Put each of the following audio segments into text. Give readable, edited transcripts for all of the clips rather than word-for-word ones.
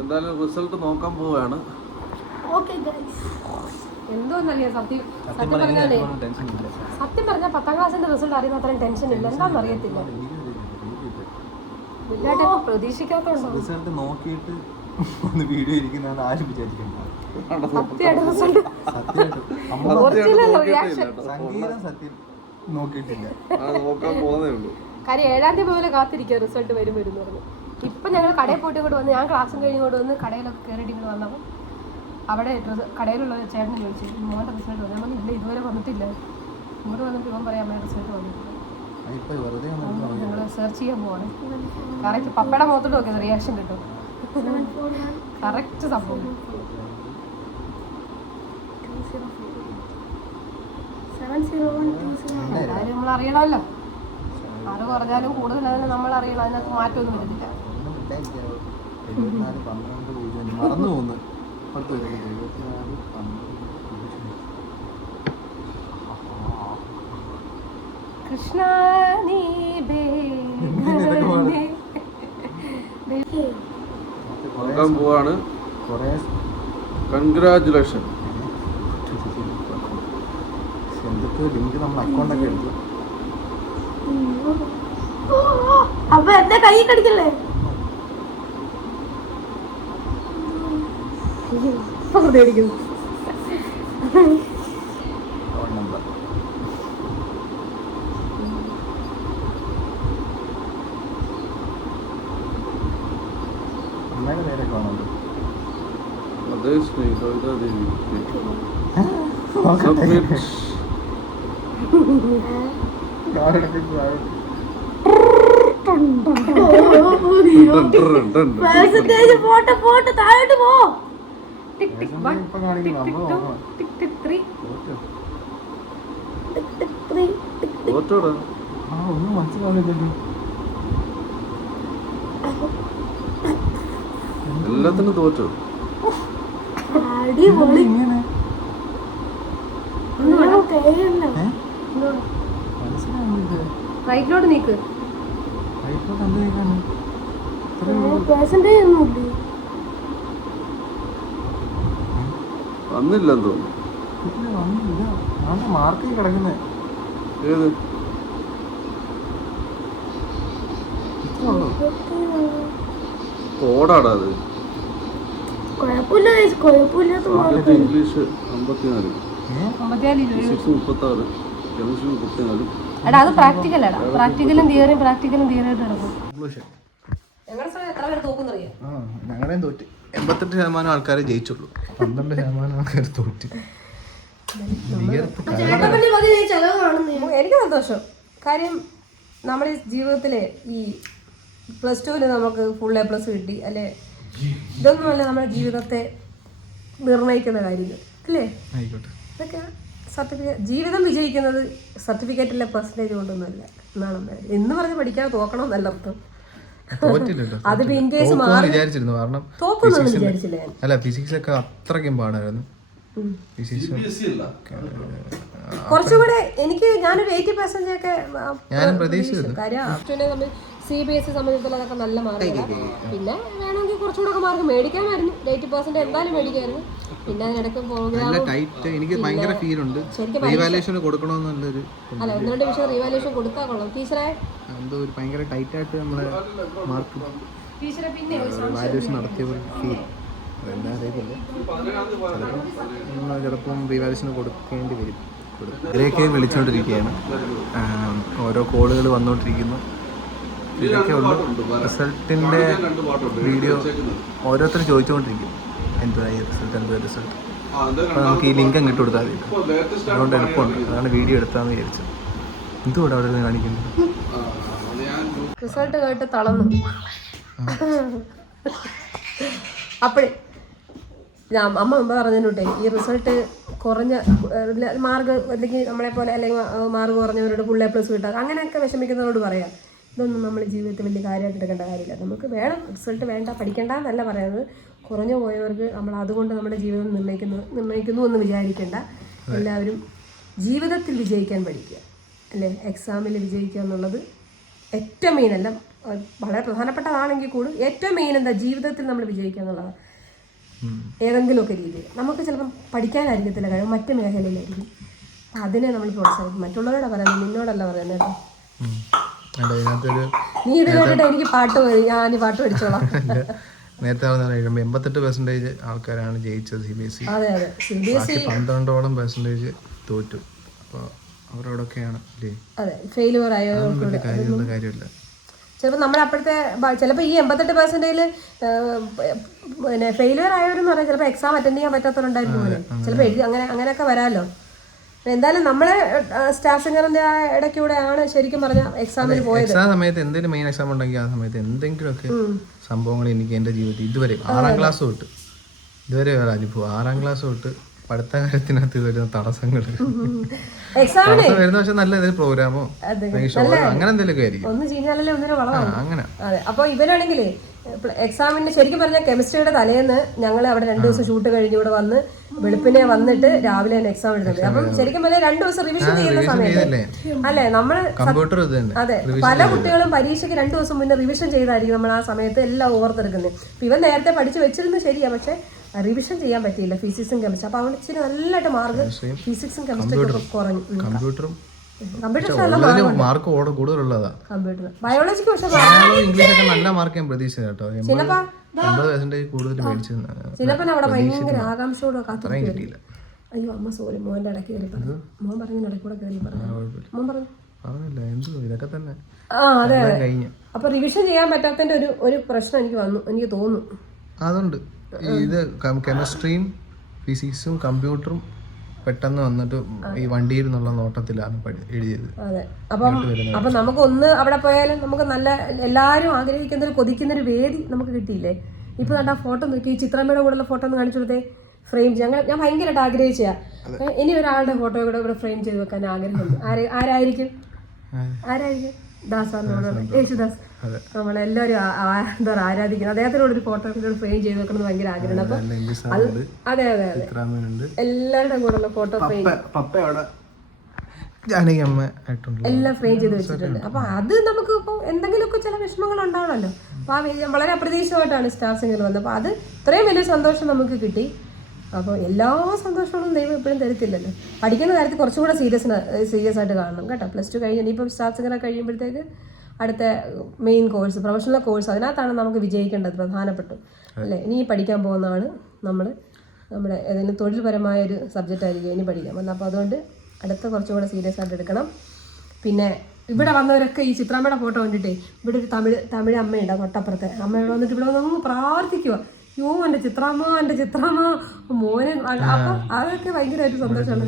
എന്തായാലും റിസൾട്ട് നോക്കാൻ പോവുകയാണ്. എന്തോന്നറിയാം സത്യം പറഞ്ഞാലേ സത്യം പറഞ്ഞാൽ 10ാം ക്ലാസ്സിന്റെ റിസൾട്ട് അറിയുന്ന അത്രയും ടെൻഷൻ ഇല്ല. എന്താണെന്ന് അറിയത്തില്ല. പ്രതീക്ഷിക്കാത്തോണ്ടോ റിസൾട്ട് നോക്കിയിട്ട് ഒന്ന് വീഡിയോ ഇരിക്കുന്നതാണ് ആരും വിചാരിക്കുന്നത്. സത്യമായിട്ട് റിസൾട്ട് സംഗീതം സത്യം നോക്കിയിട്ടില്ല. നോക്കാൻ പോകുന്നേ ഉള്ളൂ. കാര്യം 7ാം തീയതി മുതൽ കാത്തിരിക്കുക റിസൾട്ട് വരും എന്ന് പറഞ്ഞു. ഇപ്പം ഞങ്ങൾ കടയിൽ പോയിട്ട് ഇങ്ങോട്ട് വന്ന് ഞാൻ ക്ലാസ്സും കഴിഞ്ഞ് ഇങ്ങോട്ട് വന്ന് കടയിലൊക്കെ കയറിയിട്ട് ഇങ്ങോട്ട് വന്നപ്പോൾ അവിടെ കടയിലുള്ള ചേട്ടനെ ചോദിച്ചു മോൻ്റെ റിസൾട്ട് വന്നു. ഞാൻ പറഞ്ഞു ഇല്ല ഇതുവരെ വന്നിട്ടില്ല. ഇങ്ങോട്ട് വന്നിട്ട് ഇവൻ പറയാം അമ്മയുടെ റിസൾട്ട് വന്നിട്ടില്ല. ഞങ്ങൾ സെർച്ച് ചെയ്യാൻ പോവാണ്. കറക്റ്റ് പപ്പയുടെ മുഖത്തോട്ട് നോക്കിയത് റിയാക്ഷൻ കിട്ടും. കറക്റ്റ് സംഭവം. എന്തായാലും നമ്മൾ അറിയണമല്ലോ. ആറ് പറഞ്ഞാലും കൂടുതൽ അതിന് നമ്മൾ അറിയണം. അതിനകത്ത് മാറ്റമൊന്നും വരുന്നില്ല. മറന്നു പോകുന്നു. കൃഷ്ണ നീ നോക്കാൻ പോവാണ്. കൺഗ്രാജുലേഷൻ. എന്തൊക്കെ ലിങ്ക് നമ്മൾ അക്കൗണ്ടൊക്കെ എടുത്തു. അപ്പൊ എന്റെ കൈ കടിക്കല്ലേ? അടിക്കുന്നു. അമ്മയുടെ പേരൊക്കെ വേണമല്ലോ. അതേ ശ്രീദേവി. ഒന്നും മനസ്സിലാവില്ലല്ലോ. എല്ലാത്തിനും തോറ്റു. റൈറ്റിലോട്ട് നീക്ക്. വന്നില്ലെന്ന് തോന്നുന്നു. മാർക്ക് കിടക്കുന്നത് ഏത് കോഡാടാ അത്? English 54, physics 36, chemistry 34. എടാ അത് പ്രാക്ടിക്കലാടാ. പ്രാക്ടിക്കലും തിയറിയും ആയിട്ട് നടക്കും. ഞങ്ങളുടെയും തോറ്റ്. 88% ആൾക്കാരെ ജയിച്ചുള്ളൂ. 12% ആൾക്കാർ തോറ്റ്. എനിക്ക് സന്തോഷം. കാര്യം നമ്മുടെ ജീവിതത്തിലെ ഈ +2 നമുക്ക് ഫുൾ A+ കിട്ടി അല്ലേ? ഇതൊന്നുമല്ല നമ്മുടെ ജീവിതത്തെ നിർണ്ണയിക്കുന്ന കാര്യങ്ങൾ അല്ലേ? ഇതൊക്കെ സർട്ടിഫിക്കറ്റ്. ജീവിതം വിജയിക്കുന്നത് സർട്ടിഫിക്കറ്റിലെ പെർസെൻറ്റേജ് കൊണ്ടൊന്നുമല്ല എന്നാണ് എന്ന് പറഞ്ഞ് പഠിക്കാതെ തോക്കണമെന്നല്ല അർത്ഥം. അതിപ്പോ ഇൻ കേസ് വിചാരിച്ചിരുന്നു. കാരണം തോക്കൊന്നും വിചാരിച്ചില്ല ഞാൻ. അല്ല ഫിസിക്സ് ഒക്കെ അത്രയ്ക്കും പാടായിരുന്നു. കുറച്ചുകൂടെ എനിക്ക് ഞാനൊരു 80% ഒക്കെ ഞാനും പ്രതീക്ഷിച്ചിരുന്നു. കാര്യം CBSE സംബന്ധിച്ചുള്ള അതൊക്കെ നല്ല മാർക്കാണ്. പിന്നെ വേണമെങ്കിൽ കുറച്ചുകൂടെ ഒക്കെ മാർക്ക് മേടിക്കാമായിരുന്നു. 80% എന്തായാലും മേടിക്കാമായിരുന്നു. പിന്നെ അതിനിടയ്ക്ക് പ്രോഗ്രാം എനിക്ക് ഭയങ്കര ഫീൽ ഉണ്ട്. റീവാലുവേഷൻ കൊടുക്കണമെന്നുള്ളൊരു അല്ല 1-2 വിഷയം റീവാലുവേഷൻ കൊടുത്താൽ കൊള്ളാം. ടീച്ചറെ എന്തോ ഒരു ഭയങ്കര ടൈറ്റായിട്ട് നമ്മളെ മാർക്ക് ടീച്ചറെ പിന്നെ വാല്യൂഷൻ നടത്തിയ ഫീൽ. എന്താ അറിയത്തില്ല. ചിലപ്പം റീവാലുവേഷൻ കൊടുക്കേണ്ടി വരും. ഇവരെയൊക്കെ വിളിച്ചുകൊണ്ടിരിക്കുകയാണ്. ഓരോ കോളുകൾ വന്നുകൊണ്ടിരിക്കുന്നു. ഇതൊക്കെ ഉള്ളു. റിസൾട്ടിൻ്റെ വീഡിയോ ഓരോരുത്തരും ചോദിച്ചുകൊണ്ടിരിക്കും. എന്തുവായി റിസൾട്ട്. അപ്പോൾ നമുക്ക് ഈ ലിങ്ക് അങ്ങ് ഇട്ട് കൊടുത്താൽ മതി. അതുകൊണ്ട് എളുപ്പമുണ്ട്. അതാണ് വീഡിയോ എടുത്താന്ന് വിചാരിച്ചത്. എന്തുകൂടെ അവിടെ നിന്ന് കാണിക്കുന്നത്? റിസൾട്ട് കേട്ട് തളർന്നു. അപ്പോഴേ അമ്മ മുമ്പ് പറഞ്ഞിട്ടേ ഈ റിസൾട്ട് കുറഞ്ഞ മാർക്ക് അല്ലെങ്കിൽ നമ്മളെ പോലെ അല്ലെങ്കിൽ മാർക്ക് കുറഞ്ഞവരോട് ഫുൾ A+ കിട്ടാതെ അങ്ങനെയൊക്കെ വിഷമിക്കുന്നവരോട് പറയാം, ഇതൊന്നും നമ്മൾ ജീവിതത്തിൽ വലിയ കാര്യമായിട്ട് എടുക്കേണ്ട കാര്യമില്ല. നമുക്ക് വേണം റിസൾട്ട്, വേണ്ട പഠിക്കേണ്ട എന്നല്ല പറയുന്നത്. കുറഞ്ഞു പോയവർക്ക് നമ്മൾ അതുകൊണ്ട് നമ്മുടെ ജീവിതം നിർണ്ണയിക്കുന്നു എന്ന് വിചാരിക്കേണ്ട. എല്ലാവരും ജീവിതത്തിൽ വിജയിക്കാൻ പഠിക്കുക അല്ലേ? എക്സാമിൽ വിജയിക്കുക എന്നുള്ളത് ഏറ്റവും മെയിനല്ല, വളരെ പ്രധാനപ്പെട്ടതാണെങ്കിൽ കൂടി ഏറ്റവും മെയിൻ എന്താ, ജീവിതത്തിൽ നമ്മൾ വിജയിക്കുക എന്നുള്ളതാണ്. ഏതെങ്കിലുമൊക്കെ രീതിയിൽ നമുക്ക് ചിലപ്പം പഠിക്കാനായിരിക്കത്തില്ല കഴിവ്, മറ്റു മേഖലയിലായിരിക്കും. അപ്പം അതിനെ നമ്മൾ പ്രോത്സാഹിക്കും. മറ്റുള്ളവരോടാ പറയുന്നത്, നിന്നോടല്ല പറയുന്നത് കേട്ടോ. നീ ഇത് കേട്ടിട്ട് എനിക്ക് പാട്ട് പോയി, ഞാൻ പാട്ട് പഠിച്ചോളാം. നേരത്തെ 88% ആൾക്കാരാണ് ജയിച്ചത് CBSE. അതെ അതെ, CBSE 12% തോറ്റു. അപ്പോൾ അവരോടൊക്കെയാണ് അല്ലേ? അതെ, ഫെയിലുവർ ആയോ കാര്യമില്ല. ചിലപ്പോൾ നമ്മളപ്പോഴത്തെ ചിലപ്പോൾ ഈ 88% പിന്നെ ഫെയിലുവർ ആയവരെന്ന് പറഞ്ഞാൽ ചിലപ്പോൾ എക്സാം അറ്റൻഡ് ചെയ്യാൻ പറ്റാത്തവരുണ്ടായിരുന്നു പോലെ, ചിലപ്പോൾ എഴുതി അങ്ങനെയൊക്കെ വരാമല്ലോ. എന്തായാലും നമ്മളെ സ്റ്റാഫ് സിംഗറിന്റെ ഇടയ്ക്കൂടെയാണ് ശരിക്കും പറഞ്ഞ എക്സാമിന് പോയത്. എക്സാം സമയത്ത് എന്തെങ്കിലും മെയിൻ എക്സാം ഉണ്ടെങ്കിൽ ആ സമയത്ത് എന്തെങ്കിലുമൊക്കെ സംഭവങ്ങൾ എനിക്ക് എൻ്റെ ജീവിതത്തിൽ ഇതുവരെ 6ാം ക്ലാസ് തൊട്ട് ഇതുവരെ വേറെ അനുഭവം. 6ാം ക്ലാസ് തൊട്ട് പഠിത്ത കാര്യത്തിനകത്ത് വരുന്ന തടസ്സങ്ങൾ വരുന്ന, പക്ഷെ നല്ല ഏതെങ്കിലും പ്രോഗ്രാമോ അങ്ങനെ എന്തെങ്കിലുമൊക്കെ ആയിരിക്കും. ഒന്ന് ചീഞ്ഞാലല്ലേ ഒന്നിനും വളമാണ്. അങ്ങനെ അതെ. അപ്പോൾ ഇവനാണെങ്കിലേ എക്സാമിന് ശരിക്കും പറഞ്ഞാൽ കെമിസ്ട്രിയുടെ തലേന്ന് ഞങ്ങൾ അവിടെ 2 ദിവസം ഷൂട്ട് കഴിഞ്ഞ് ഇവിടെ വന്ന് വെളുപ്പിനെ വന്നിട്ട് രാവിലെ തന്നെ എക്സാം എഴുതുന്നത്. അപ്പം ശരിക്കും പറഞ്ഞാൽ 2 ദിവസം റിവിഷൻ ചെയ്യുന്ന സമയത്ത് അല്ലേ നമ്മള്, അതെ, പല കുട്ടികളും പരീക്ഷയ്ക്ക് 2 ദിവസം മുന്നേ റിവിഷൻ ചെയ്തായിരിക്കും നമ്മൾ ആ സമയത്ത് എല്ലാം ഓർത്തെടുക്കുന്നത്. ഇപ്പം ഇവൻ നേരത്തെ പഠിച്ച് വെച്ചിരുന്നത് ശരിയാ, പക്ഷെ റിവിഷൻ ചെയ്യാൻ പറ്റിയില്ല ഫിസിക്സും കെമിസ്ട്രി. അപ്പൊ അവൻ ഇച്ചിരി നല്ലതായിട്ട് മാർക്ക് ഫിസിക്സും കെമിസ്ട്രി കുറഞ്ഞു. കമ്പ്യൂട്ടറും മാർക്ക് കൂടുതലുള്ളതാ. കമ്പ്യൂട്ടർ ബയോളജിക്ക് പക്ഷെ ഇംഗ്ലീഷൊക്കെ നല്ല മാർക്ക് ഞാൻ പ്രതീക്ഷ കേട്ടോ. 80% കൂടുതൽ മേടിച്ചു. ചിലപ്പോൾ അവിടെ ഭയങ്കര ആകാംക്ഷയോടെ കാത്തിരിക്കില്ല. അയ്യോ അമ്മ സോറി, മോന്റെ ഇടയ്ക്ക് കയറി പറഞ്ഞു. മോൻ പറഞ്ഞു ഇടയ്ക്ക് കൂടെ കയറി പറഞ്ഞു. മോൻ പറഞ്ഞു പറഞ്ഞില്ല എന്തോ ഇതൊക്കെ തന്നെ. അതെ അതെ. അപ്പൊ റിവിഷൻ ചെയ്യാൻ പറ്റാത്തതിന്റെ ഒരു പ്രശ്നം എനിക്ക് വന്നു, എനിക്ക് തോന്നുന്നു. അതുണ്ട്. ഇത് കെമിസ്ട്രിയും ഫിസിക്സും കമ്പ്യൂട്ടറും പെട്ടെന്ന് വന്നിട്ട് ഈ വണ്ടിയിൽ നിന്നുള്ള നോട്ടത്തിലാണ് എഴുതിയത്. അതെ. അപ്പം നമുക്കൊന്ന് അവിടെ പോയാലും നമുക്ക് നല്ല എല്ലാവരും ആഗ്രഹിക്കുന്ന ഒരു കൊതിക്കുന്ന ഒരു വേദി നമുക്ക് കിട്ടിയില്ലേ. ഇപ്പൊ കണ്ട ഫോട്ടോ നോക്കി, ഈ ചിത്രമ്മയുടെ കൂടെയുള്ള ഫോട്ടോ ഒന്ന് കാണിച്ചു കൊടുത്തേ, ഫ്രെയിം. ഞാൻ ഭയങ്കരമായിട്ട് ആഗ്രഹിച്ചാ ഇനി ഒരാളുടെ ഫോട്ടോ കൂടെ ഇവിടെ ഫ്രെയിം ചെയ്ത് വെക്കാൻ ആഗ്രഹമുണ്ട്. ആരായിരിക്കും? യേശുദാസ്. നമ്മളെല്ലാവരും എന്താ പറയുക ആരാധിക്കുന്നത്. അദ്ദേഹത്തിനോട് ഒരു ഫോട്ടോ ഫ്രെയിം ചെയ്ത് വെക്കണം ഭയങ്കര ആഗ്രഹമാണ്. അപ്പൊ അതെ അതെ അതെ, എല്ലാവരുടെ കൂടെ ഉള്ള ഫോട്ടോ ഫ്രെയിം എല്ലാം ഫ്രെയിം ചെയ്ത് വെച്ചിട്ടുണ്ട്. അപ്പൊ അത് നമുക്ക് ഇപ്പൊ എന്തെങ്കിലുമൊക്കെ ചില വിഷമങ്ങൾ ഉണ്ടാവണമല്ലോ. അപ്പൊ വളരെ അപ്രതീക്ഷിതമായിട്ടാണ് സ്റ്റാർ സിംഗർ വന്നത്. അപ്പൊ അത് ഇത്രയും വലിയ സന്തോഷം നമുക്ക് കിട്ടി. അപ്പോൾ എല്ലാ സന്തോഷങ്ങളും ദൈവം എപ്പോഴും തരത്തില്ലല്ലോ. പഠിക്കുന്ന കാര്യത്തിൽ കുറച്ചുകൂടെ സീരിയസ് ആയിട്ട് കാണണം കേട്ടോ. +2 കഴിഞ്ഞ് ഇനിയിപ്പോൾ സ്റ്റാർ സിംഗർ കഴിയുമ്പോഴത്തേക്ക് അടുത്ത മെയിൻ കോഴ്സ്, പ്രൊഫഷണൽ കോഴ്സ്, അതിനകത്താണ് നമുക്ക് വിജയിക്കേണ്ടത് പ്രധാനപ്പെട്ടു അല്ലേ. ഇനി പഠിക്കാൻ പോകുന്നതാണ് നമ്മുടെ ഏതെങ്കിലും തൊഴിൽപരമായൊരു സബ്ജക്റ്റ് ആയിരിക്കും ഇനി പഠിക്കാൻ പോകുന്നത്. അപ്പോൾ അതുകൊണ്ട് അടുത്ത കുറച്ചുകൂടെ സീരിയസ് ആയിട്ട് എടുക്കണം. പിന്നെ ഇവിടെ വന്നവരൊക്കെ ഈ ചിത്രാമ്മയുടെ ഫോട്ടോ കണ്ടിട്ടേ, ഇവിടെ ഒരു തമിഴ് അമ്മയുണ്ട് തൊട്ടപ്പുറത്തെ. അമ്മയോട് വന്നിട്ട് ഇവിടെ വന്ന് പ്രാർത്ഥിക്കുക, യോ എൻ്റെ ചിത്രാമ്മ മോനെ. അപ്പൊ അതൊക്കെ ഭയങ്കരമായിട്ട് സന്തോഷമുള്ള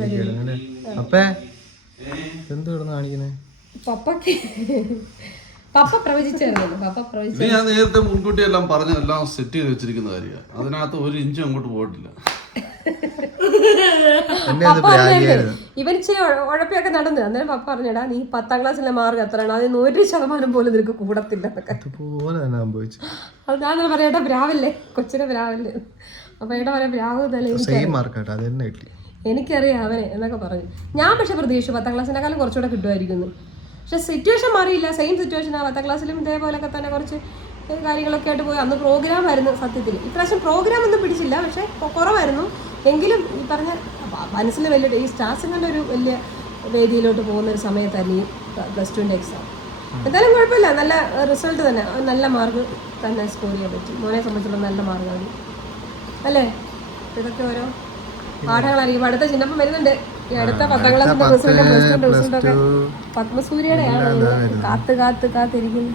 കാര്യമാണ്. പപ്പ പ്രവചിച്ചായിരുന്നു. ഞാൻ നേരത്തെ മുൻകൂട്ടി എല്ലാം പറഞ്ഞ് എല്ലാം സെറ്റ് ചെയ്ത് വെച്ചിരിക്കുന്ന കാര്യമാണ്. അതിനകത്ത് 1 ഇഞ്ചും അങ്ങോട്ട് പോയിട്ടില്ല. ഇവൻ ഇച്ചിരി ഉഴപ്പിയൊക്കെ നടന്നു. അന്നേരം പപ്പ പറഞ്ഞടാ, നീ 10ാം ക്ലാസ്സിലെ മാർക്ക് എത്രയാണ്, അത് 100% പോലും നിനക്ക് കൂടത്തില്ല എന്നൊക്കെ. അത് ഞാൻ പറയട്ടെ, ബ്രാവല്ലേ കൊച്ചിനെ ബ്രാവല്ലേ. അപ്പൊ ഏട്ടാ പറയാം ബ്രാവ് എനിക്കറിയാം അവനെ എന്നൊക്കെ പറഞ്ഞു. ഞാൻ പക്ഷെ പ്രതീക്ഷിച്ചു 10ാം ക്ലാസ്സിനെക്കാളും കുറച്ചുകൂടെ കിട്ടുമായിരിക്കുന്നു. പക്ഷെ സിറ്റുവേഷൻ മാറിയില്ല, സെയിം സിറ്റുവേഷൻ. 10ാം ക്ലാസ്സിലും ഇതേപോലൊക്കെ തന്നെ കുറച്ച് കാര്യങ്ങളൊക്കെ ആയിട്ട് പോയി. അന്ന് പ്രോഗ്രാം ആയിരുന്നു സത്യത്തിൽ. ഇപ്രാവശ്യം പ്രോഗ്രാം ഒന്നും പിടിച്ചില്ല, പക്ഷെ കുറവായിരുന്നു. എങ്കിലും ഈ പറഞ്ഞ മനസ്സിൽ വലിയ ഈ സ്റ്റാർ സിംഗറിന്റെ ഒരു വലിയ വേദിയിലോട്ട് പോകുന്ന ഒരു സമയത്തായിരുന്നു ഈ +2 എക്സാം. എന്തായാലും കുഴപ്പമില്ല, നല്ല റിസൾട്ട് തന്നെ, നല്ല മാർക്ക് തന്നെ സ്കോർ ചെയ്യാൻ പറ്റി. മോനെ സംബന്ധിച്ചുള്ള നല്ല മാർക്കാണ് അല്ലേ. ഇതൊക്കെ ഓരോ പാഠങ്ങളായിരിക്കും. അടുത്ത ചിന്നപ്പം വരുന്നുണ്ട്. ഈ അടുത്ത 10ാം ക്ലാസ്സിന്റെ റിസൾട്ടും റിസൾട്ടൊക്കെ പത്മസൂര്യയുടെയാണ്. കാത്തിരിക്കുന്നു.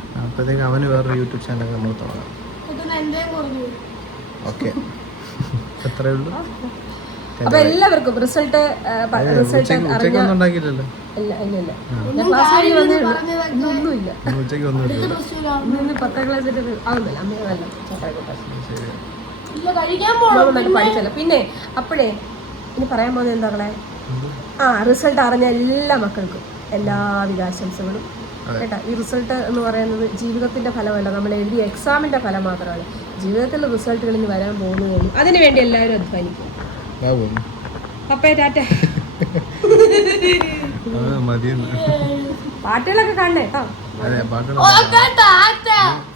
അവന് വേറെ യൂട്യൂബ് ചാനൽ നമ്മൾ തുടങ്ങാം. അത്രേ ഉള്ളൂ. അപ്പൊ എല്ലാവർക്കും റിസൾട്ട് അറിഞ്ഞില്ലല്ലോ. ഇല്ല ക്ലാസ് ഒന്നുമില്ല. 10ാം ക്ലാസ്സിൽ ആവുന്നില്ല അമ്മയല്ല പഠിച്ചല്ലോ. പിന്നെ അപ്പോഴേ ഇനി പറയാൻ പോകുന്നത് എന്താ റിസൾട്ട് അറിഞ്ഞ എല്ലാ മക്കൾക്കും എല്ലാവിധ ആശംസകളും കേട്ടോ. ഈ റിസൾട്ട് എന്ന് പറയുന്നത് ജീവിതത്തിന്റെ ഫലമല്ല, നമ്മൾ എഴുതിയ എക്സാമിന്റെ ഫലം മാത്രമാണ്. ജീവിതത്തിലെ റിസൾട്ടുകൾ ഇനി വരാൻ പോകുന്നതുള്ളൂ. അതിനുവേണ്ടി എല്ലാവരും അധ്വാനിക്കും. അപ്പേ ടാറ്റ. പാട്ടുകളൊക്കെ കാണണേ കേട്ടോ. അതെ ബാക്കിയുള്ള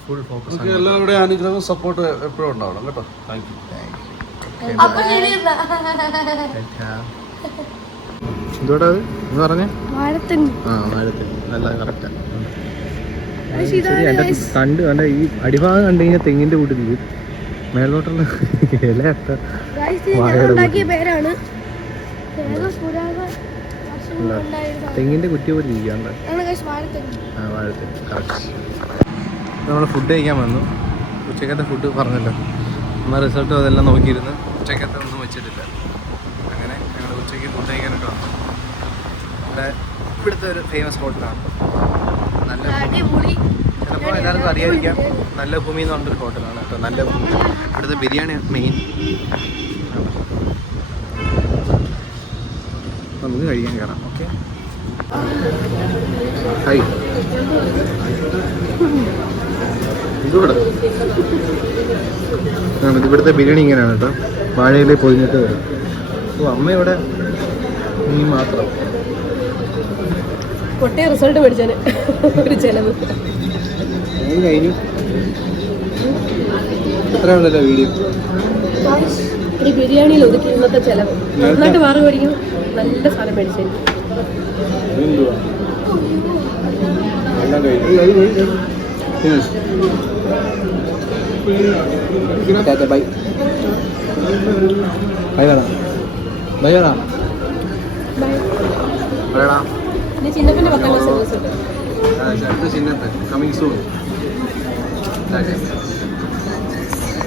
ഫുൾ ഫോക്കസ് നമുക്ക് എല്ലാവരുടെയും അനുഗ്രഹവും സപ്പോർട്ട് എപ്പോഴും ഉണ്ടാവണം കേട്ടോ. Thank you. എന്തോടാ അത് എന്ന് പറഞ്ഞേ? വാഴത്തണ്ട്. ആ വാഴത്തണ്ട് നല്ല കറക്റ്റാണ്. ശരി എൻ്റെ തണ്ട് കണ്ട ഈ അടിഭാഗം കണ്ടു കഴിഞ്ഞാൽ തെങ്ങിൻ്റെ കൂട്ടിൽ മേലോട്ടുള്ള ഇലയൊക്കെ പേരാണ് തെങ്ങിൻ്റെ കുറ്റി പോലെ ഇരിക്കാണ്ട്. ആ വാഴത്തണ്ട് കറക്റ്റ്. നമ്മൾ ഫുഡ് കഴിക്കാൻ വന്നു. ഉച്ചക്കത്തെ ഫുഡ് പറഞ്ഞല്ലോ, നമ്മൾ റിസൾട്ടും അതെല്ലാം നോക്കിയിരുന്നു. ഉച്ചക്കത്തെ ഒന്നും വെച്ചിട്ടില്ല. അങ്ങനെ ഞങ്ങൾ ഉച്ചയ്ക്ക് ഫുഡ് കഴിക്കാനായിട്ട് വന്നു. ഇവിടുത്തെ ഒരു ഫേമസ് ഹോട്ടലാണ്. നല്ല ചിലപ്പോൾ എല്ലാവർക്കും അറിയാതിരിക്കാം, നല്ല ഭൂമി എന്ന് പറഞ്ഞൊരു ഹോട്ടലാണ് കേട്ടോ. നല്ല ഭൂമി. ഇവിടുത്തെ ബിരിയാണി മെയിൻ. നമുക്ക് കഴിക്കാൻ കയറാം. ഓക്കെ ഹൈ ഇവിടുത്തെ ബിരിയാണി ഇങ്ങനെയാണ് കേട്ടോ. വാഴയിലെ പൊതിഞ്ഞിട്ട് വരും. ഓ അമ്മയുടെ നീ മാത്രം പൊട്ടിയ റിസൾട്ട് മേടിച്ചാണ് ഒരു ചെലവ് കഴിഞ്ഞു. എത്ര ഉണ്ടല്ലോ വീഡിയോ. ഈ ബിരിയാണിയിൽ ഒതുക്കി ഇന്നത്തെ ചെലവ് നന്നായിട്ട് മാറി മേടിക്കും. നല്ല സാധനം മേടിച്ചു എല്ലാം കഴിഞ്ഞു. ബൈ ബൈ വേണം. ബൈ വേണം. വേണം. ചിന്നപ്പൻ്റെ 10ാം ക്ലാസ് റിസൾട്ട് ചിഹ്നത്തെ കമ്മിങ് സൂൺ.